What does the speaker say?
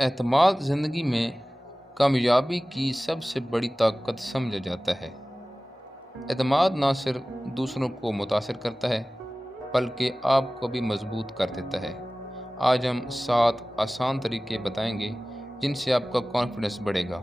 एतमाद ज़िंदगी में कामयाबी की सबसे बड़ी ताकत समझा जाता है। एतमाद ना सिर्फ दूसरों को मुतासिर करता है, बल्कि आपको भी मजबूत कर देता है। आज हम 7 आसान तरीके बताएंगे जिनसे आपका कॉन्फिडेंस बढ़ेगा।